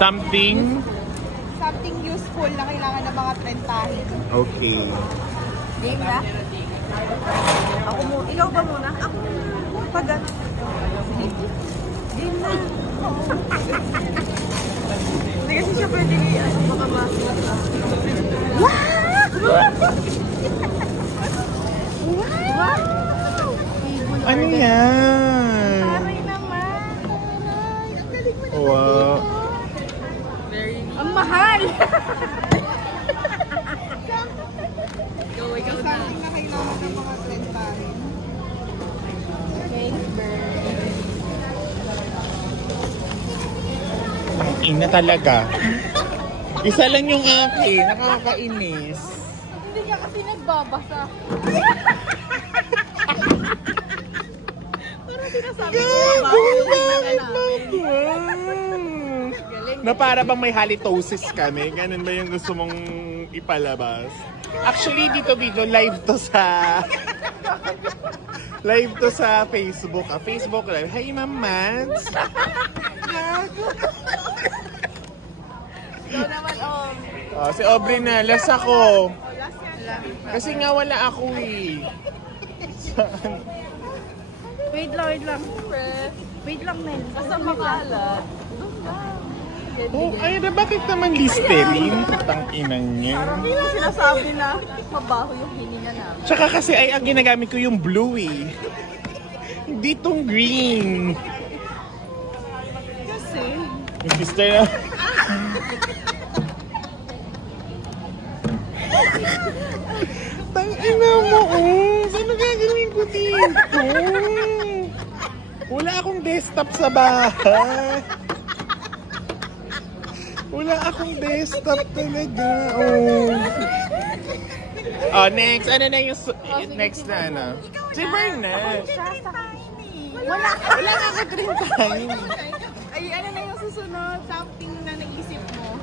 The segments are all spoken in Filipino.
Something? Something useful na kailangan ng mga trentahin. Okay. Game na? Ako mo. Ikaw ba muna? Ako muna. Pag game na. Hindi kasi siya pwede baka Ano yan? Aray naman. Ang galing mo naman. Wow. Ang mahal! Ikaw na. Something na kailangan ng mga trentahin. Thanks, Bird. Ang ina talaga. Isa lang yung akin. Nakakainis. Hindi ka kasi nagbabasa. Parang sinasabi ko ba? Na para bang may halitosis kami. Ganun ba yung gusto mong ipalabas? Actually, dito video live to sa live to sa Facebook. Facebook live. Hi, Ma'am Mads. Ikaw naman, Oh, si Aubrey na. Last ako. last yan. Kasi nga wala ako eh. Saan? Wait lang. Wait lang, Nel. Basta makalat. Doon lang. Oh, ay, bakit naman Listerine? Tang-inang niya. Parang hindi na sinasabi na mabaho yung hininga namin. Tsaka kasi ay ang ginagamit ko yung blue eh. Hindi tong green. Kasi, Yung sister na... Tang-ina mo oh. Saan gagawin ko dito? Wala akong desktop sa bahay. Wala akong desktop talaga. Oh. Oh, next. Ano na yung next na ano? Si Bernard. wala Wala ako dream time. Ay, ano na yung susunod? Something na naisip mo.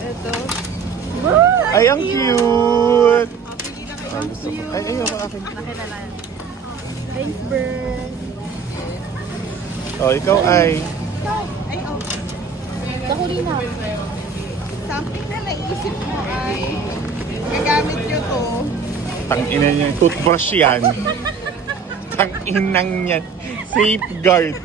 Ito. Ay, ang cute. Pili na kayo. Ah, gusto ko. Ay, ayoko akin. Nakilala. Thanks, Bird. Oh, ikaw ay. Ay, Dahuli na. Something na naisip mo ay gagamit nyo to. Tang-ina niya. Toothbrush yan. Tang-inang yan. Safeguard.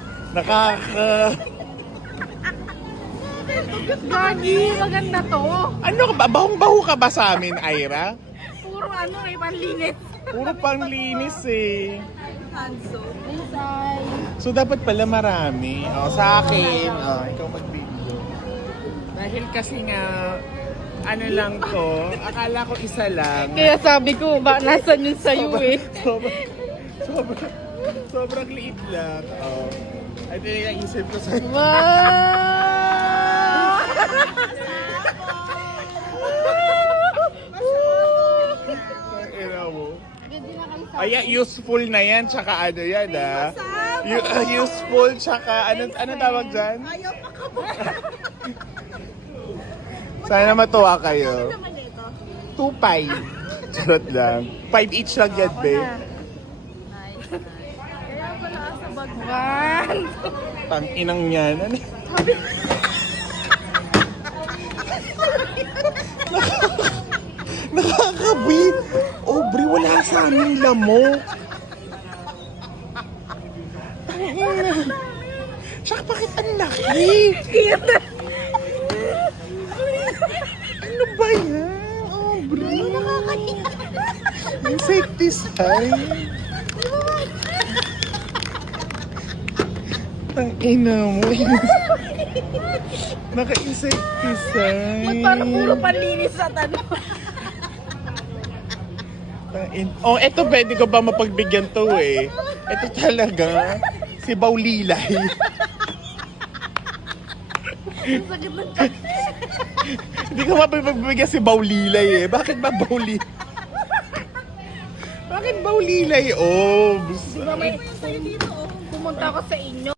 Gagi, maganda to. Ano ka ba? Bahong-baho ka ba sa amin, Ira? Puro panlinis. Puro panglinis eh. Hand soap. Insay. So, dapat pala marami. Oh, sa akin. Oh, ikaw mag-video. Dahil kasi nga, ano lang to, akala ko isa lang. Kaya sabi ko, ba, nasan yun sa'yo eh. Sobrang liit lang. Oh. Ay, naisip ko sa... Ina mo. Ay, useful na yan, tsaka ano yan ah. Useful, tsaka ano tawag dyan? Ayaw pa ka ba? Sana matuwa kayo. Naman ito. 2.5. Charot lang. 5 each lang yan, babe. Nice. Kaya pala sa bagwan. Tang-inang yan. Ano? Nakakabit. Aubrey, wala sa amin lamok. Tangina. Tsaka bakit ang laki? Ano ba yan, Aubrey? Insecticide. Tangina mo. Naka-insecticide. Ba't parang puro panlinis sa tanong? Oh, eto pwede ko ba mapagbigyan to eh. Ito talaga, si Baulilay. Sakit ng Hindi ko mapagbigyan si Baulilay eh. Bakit ba Baulilay? Bakit Baulilay? Oh, Mamaya sa'yo dito, pumunta ako sa inyo.